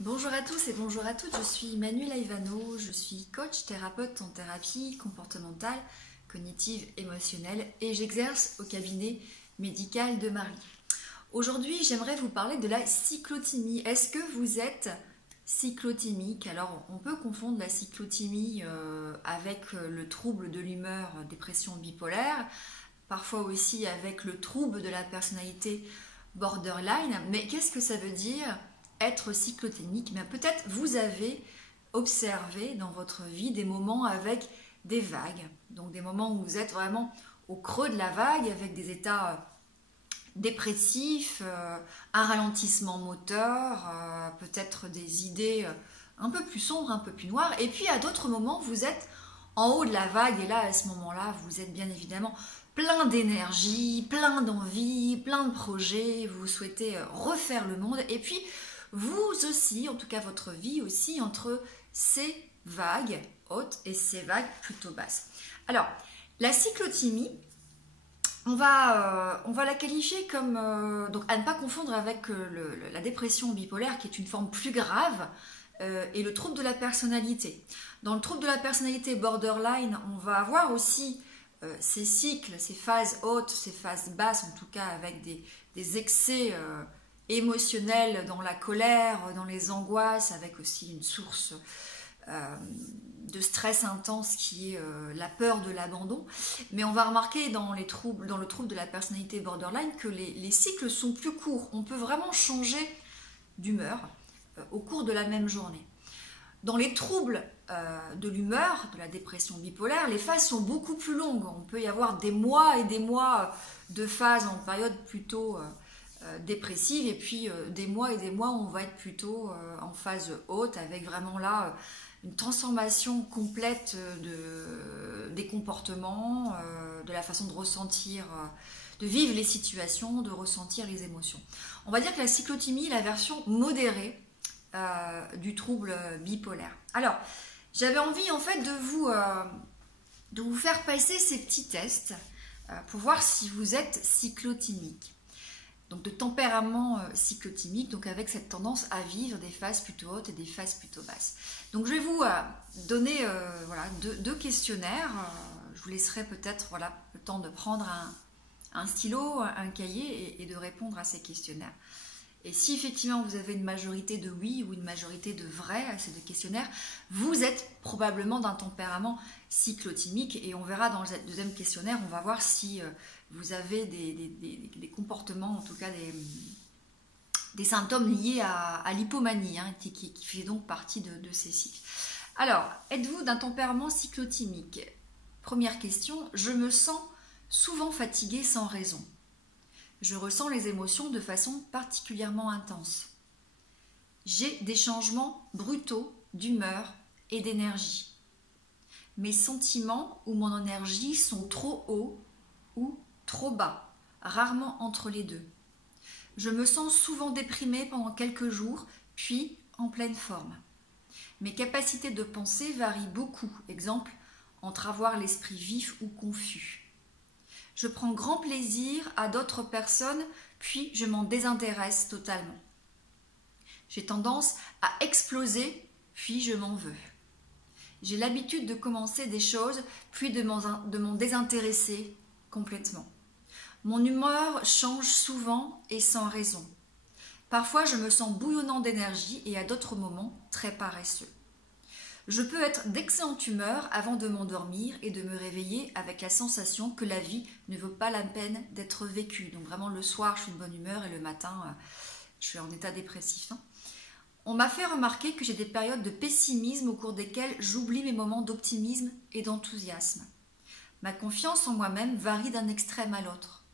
Bonjour à tous et bonjour à toutes, je suis Manuela Ivano, je suis coach thérapeute en thérapie comportementale, cognitive, émotionnelle et j'exerce au cabinet médical de Marly. Aujourd'hui, j'aimerais vous parler de la cyclothymie. Est-ce que vous êtes cyclothymique? Alors, on peut confondre la cyclothymie avec le trouble de l'humeur, dépression bipolaire, parfois aussi avec le trouble de la personnalité borderline, mais qu'est-ce que ça veut dire être cyclothymique? Peut-être vous avez observé dans votre vie des moments avec des vagues, donc des moments où vous êtes vraiment au creux de la vague avec des états dépressifs, un ralentissement moteur, peut-être des idées un peu plus sombres, un peu plus noires, et puis à d'autres moments vous êtes en haut de la vague et là à ce moment-là vous êtes bien évidemment plein d'énergie, plein d'envie, plein de projets, vous souhaitez refaire le monde et puis vous aussi, en tout cas votre vie aussi, entre ces vagues hautes et ces vagues plutôt basses. Alors, la cyclothymie, on va la qualifier comme, donc à ne pas confondre avec la dépression bipolaire qui est une forme plus grave et le trouble de la personnalité. Dans le trouble de la personnalité borderline, on va avoir aussi ces cycles, ces phases hautes, ces phases basses, en tout cas avec des excès émotionnel dans la colère, dans les angoisses, avec aussi une source de stress intense qui est la peur de l'abandon. Mais on va remarquer dans le trouble de la personnalité borderline que les cycles sont plus courts. On peut vraiment changer d'humeur au cours de la même journée. Dans les troubles de l'humeur, de la dépression bipolaire, les phases sont beaucoup plus longues. On peut y avoir des mois et des mois de phases en période plutôt dépressive et puis des mois et des mois où on va être plutôt en phase haute avec vraiment là une transformation complète des comportements, de la façon de ressentir, de vivre les situations, de ressentir les émotions. On va dire que la cyclothymie est la version modérée du trouble bipolaire. Alors, j'avais envie en fait de vous faire passer ces petits tests pour voir si vous êtes cyclothymique. Donc de tempérament cyclothymique, donc avec cette tendance à vivre des phases plutôt hautes et des phases plutôt basses. Donc je vais vous donner deux questionnaires. Je vous laisserai peut-être le temps de prendre un stylo, un cahier et de répondre à ces questionnaires. Et si effectivement vous avez une majorité de oui ou une majorité de vrai à ces deux questionnaires, vous êtes probablement d'un tempérament cyclothymique et on verra dans le deuxième questionnaire, on va voir si vous avez des comportements, en tout cas des symptômes liés à l'hypomanie, qui fait donc partie de ces cycles. Alors, êtes-vous d'un tempérament cyclothymique? Première question, je me sens souvent fatiguée sans raison. Je ressens les émotions de façon particulièrement intense. J'ai des changements brutaux d'humeur et d'énergie. Mes sentiments ou mon énergie sont trop hauts ou trop bas, rarement entre les deux. Je me sens souvent déprimée pendant quelques jours, puis en pleine forme. Mes capacités de penser varient beaucoup, exemple, entre avoir l'esprit vif ou confus. Je prends grand plaisir à d'autres personnes, puis je m'en désintéresse totalement. J'ai tendance à exploser, puis je m'en veux. J'ai l'habitude de commencer des choses, puis de m'en désintéresser complètement. Mon humeur change souvent et sans raison. Parfois, je me sens bouillonnant d'énergie et à d'autres moments, très paresseux. Je peux être d'excellente humeur avant de m'endormir et de me réveiller avec la sensation que la vie ne vaut pas la peine d'être vécue. Donc vraiment le soir, je suis de bonne humeur et le matin, je suis en état dépressif. On m'a fait remarquer que j'ai des périodes de pessimisme au cours desquelles j'oublie mes moments d'optimisme et d'enthousiasme. Ma confiance en moi-même varie d'un extrême à l'autre.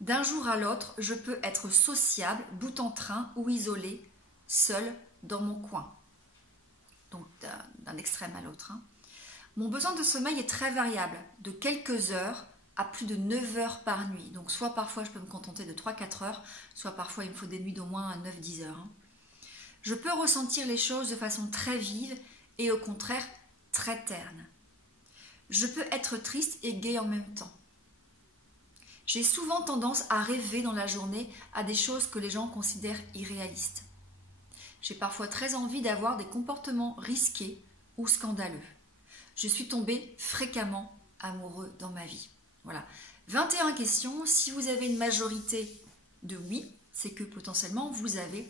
D'un jour à l'autre, je peux être sociable, bout en train ou isolée, seule dans mon coin. Donc d'un extrême à l'autre. Mon besoin de sommeil est très variable, de quelques heures à plus de 9 heures par nuit. Donc soit parfois je peux me contenter de 3-4 heures, soit parfois il me faut des nuits d'au moins 9-10 heures. Je peux ressentir les choses de façon très vive et au contraire très terne. Je peux être triste et gaie en même temps. J'ai souvent tendance à rêver dans la journée à des choses que les gens considèrent irréalistes. j'ai parfois très envie d'avoir des comportements risqués ou scandaleux. Je suis tombé fréquemment amoureux dans ma vie. Voilà. 21 questions. Si vous avez une majorité de oui, c'est que potentiellement vous avez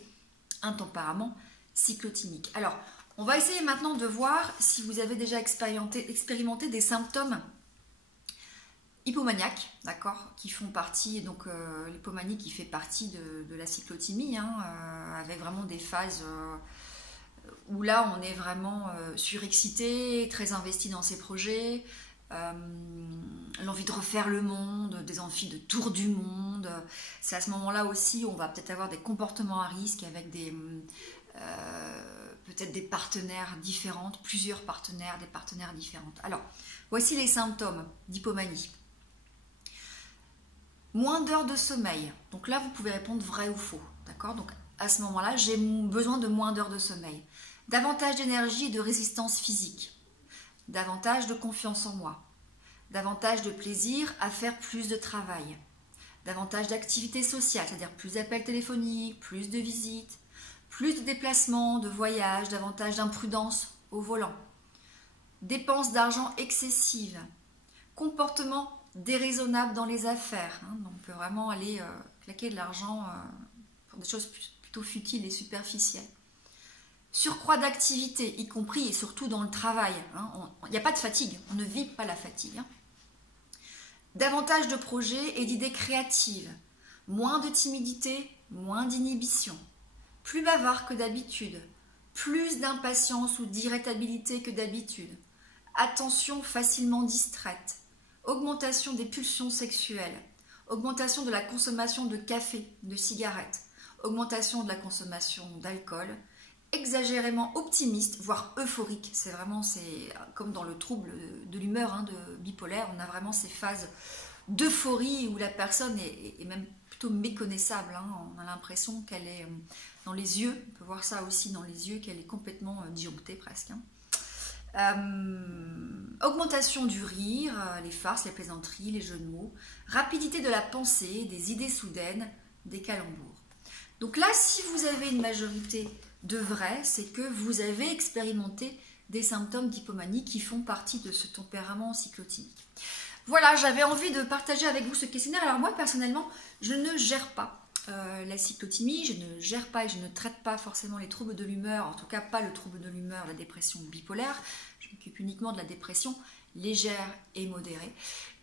un tempérament cyclotimique. Alors, on va essayer maintenant de voir si vous avez déjà expérimenté des symptômes hypomaniaques, d'accord, qui font partie, donc l'hypomanie qui fait partie de la cyclothymie, hein, avec vraiment des phases où là on est vraiment surexcité, très investi dans ses projets, l'envie de refaire le monde, des envies de tour du monde. C'est à ce moment-là aussi où on va peut-être avoir des comportements à risque avec peut-être des partenaires différentes, plusieurs partenaires, des partenaires différentes. Alors, voici les symptômes d'hypomanie. Moins d'heures de sommeil. Donc là, vous pouvez répondre vrai ou faux. D'accord? Donc à ce moment-là, j'ai besoin de moins d'heures de sommeil. Davantage d'énergie et de résistance physique. Davantage de confiance en moi. Davantage de plaisir à faire plus de travail. Davantage d'activités sociales, c'est-à-dire plus d'appels téléphoniques, plus de visites, plus de déplacements, de voyages, davantage d'imprudence au volant. Dépenses d'argent excessives. Comportement déraisonnable dans les affaires. Hein, on peut vraiment aller claquer de l'argent pour des choses plutôt futiles et superficielles. Surcroît d'activité, y compris et surtout dans le travail. Il n'y a pas de fatigue, on ne vit pas la fatigue. Hein. Davantage de projets et d'idées créatives. Moins de timidité, moins d'inhibition. Plus bavard que d'habitude. Plus d'impatience ou d'irritabilité que d'habitude. Attention facilement distraite. Augmentation des pulsions sexuelles, augmentation de la consommation de café, de cigarettes, augmentation de la consommation d'alcool, exagérément optimiste, voire euphorique. C'est comme dans le trouble de l'humeur, hein, de bipolaire, on a vraiment ces phases d'euphorie où la personne est même plutôt méconnaissable. Hein. On a l'impression qu'elle est dans les yeux, on peut voir ça aussi dans les yeux, qu'elle est complètement disjonctée presque. Hein. Augmentation du rire, les farces, les plaisanteries, les jeux de mots, rapidité de la pensée, des idées soudaines, des calembours. Donc là, si vous avez une majorité de vrai, c'est que vous avez expérimenté des symptômes d'hypomanie qui font partie de ce tempérament cyclotimique. Voilà, j'avais envie de partager avec vous ce questionnaire. Alors moi, personnellement, je ne gère pas la cyclothymie, je ne gère pas et je ne traite pas forcément les troubles de l'humeur, en tout cas pas le trouble de l'humeur, la dépression bipolaire. Je m'occupe uniquement de la dépression légère et modérée.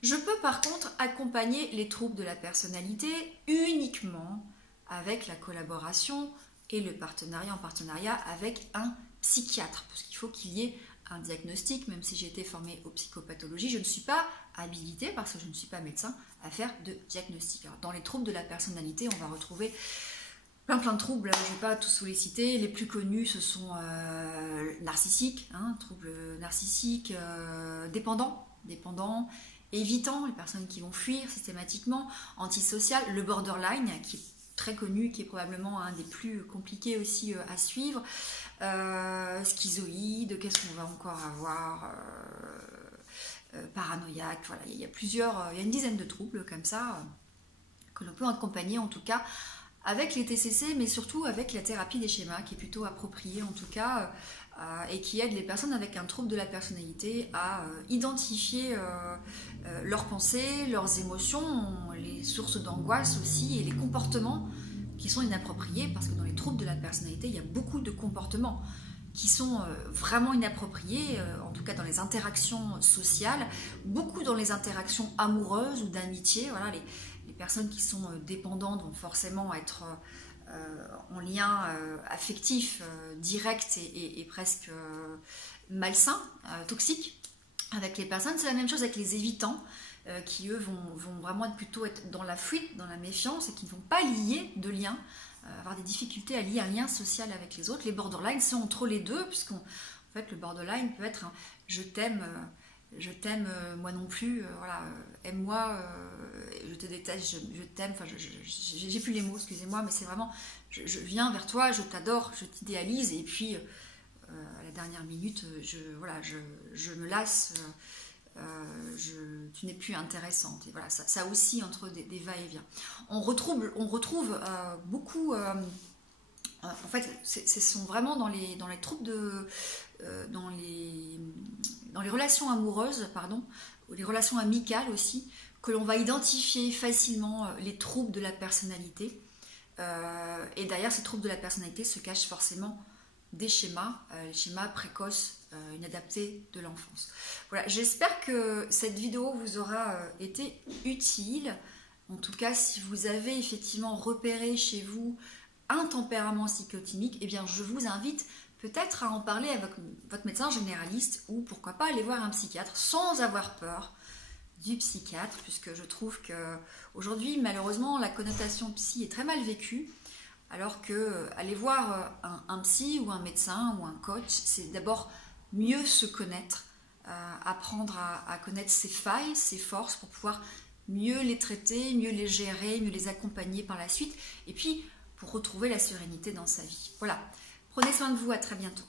Je peux par contre accompagner les troubles de la personnalité uniquement avec la collaboration et le partenariat en partenariat avec un psychiatre, parce qu'il faut qu'il y ait un diagnostic. Même si j'ai été formée aux psychopathologies, je ne suis pas habilitée, parce que je ne suis pas médecin, à faire de diagnostic. Alors, dans les troubles de la personnalité, on va retrouver plein de troubles, je ne vais pas tous vous les citer. Les plus connus, ce sont narcissiques, hein, troubles narcissiques, dépendants, évitant, les personnes qui vont fuir systématiquement, antisocial, le borderline, qui est très connu, qui est probablement un des plus compliqués aussi à suivre, schizoïde, qu'est-ce qu'on va encore avoir, paranoïaque, voilà, il y a une dizaine de troubles comme ça, que l'on peut accompagner en tout cas avec les TCC, mais surtout avec la thérapie des schémas, qui est plutôt appropriée en tout cas, et qui aide les personnes avec un trouble de la personnalité à identifier leurs pensées, leurs émotions, les sources d'angoisse aussi, et les comportements qui sont inappropriés, parce que dans les troubles de la personnalité, il y a beaucoup de comportements qui sont vraiment inappropriés, en tout cas dans les interactions sociales, beaucoup dans les interactions amoureuses ou d'amitié. Voilà, les personnes qui sont dépendantes vont forcément être en lien affectif direct et presque malsain, toxique avec les personnes. C'est la même chose avec les évitants, qui eux vont vraiment plutôt être dans la fuite, dans la méfiance, et qui ne vont pas lier de lien, avoir des difficultés à lier un lien social avec les autres. Les borderline, c'est entre les deux, puisqu'en fait le borderline peut être un je t'aime, moi non plus, voilà, aime-moi, je te déteste, je t'aime, enfin j'ai plus les mots, excusez-moi, mais c'est vraiment je viens vers toi, je t'adore, je t'idéalise, et puis à la dernière minute, je me lasse, tu n'es plus intéressante. Et voilà, ça aussi entre des va-et-vient. On retrouve beaucoup En fait, ce sont vraiment dans les troubles dans les relations amoureuses, pardon, ou les relations amicales aussi, que l'on va identifier facilement les troubles de la personnalité. Et derrière ces troubles de la personnalité se cachent forcément des schémas, les schémas précoces, inadaptés de l'enfance. Voilà, j'espère que cette vidéo vous aura été utile. En tout cas, si vous avez effectivement repéré chez vous un tempérament cyclotimique, eh bien, je vous invite peut-être à en parler avec votre médecin généraliste ou pourquoi pas aller voir un psychiatre sans avoir peur du psychiatre, puisque je trouve que aujourd'hui, malheureusement, la connotation psy est très mal vécue, alors que aller voir un psy ou un médecin ou un coach, c'est d'abord mieux se connaître, apprendre à connaître ses failles, ses forces pour pouvoir mieux les traiter, mieux les gérer, mieux les accompagner par la suite, et puis pour retrouver la sérénité dans sa vie. Voilà, prenez soin de vous, à très bientôt.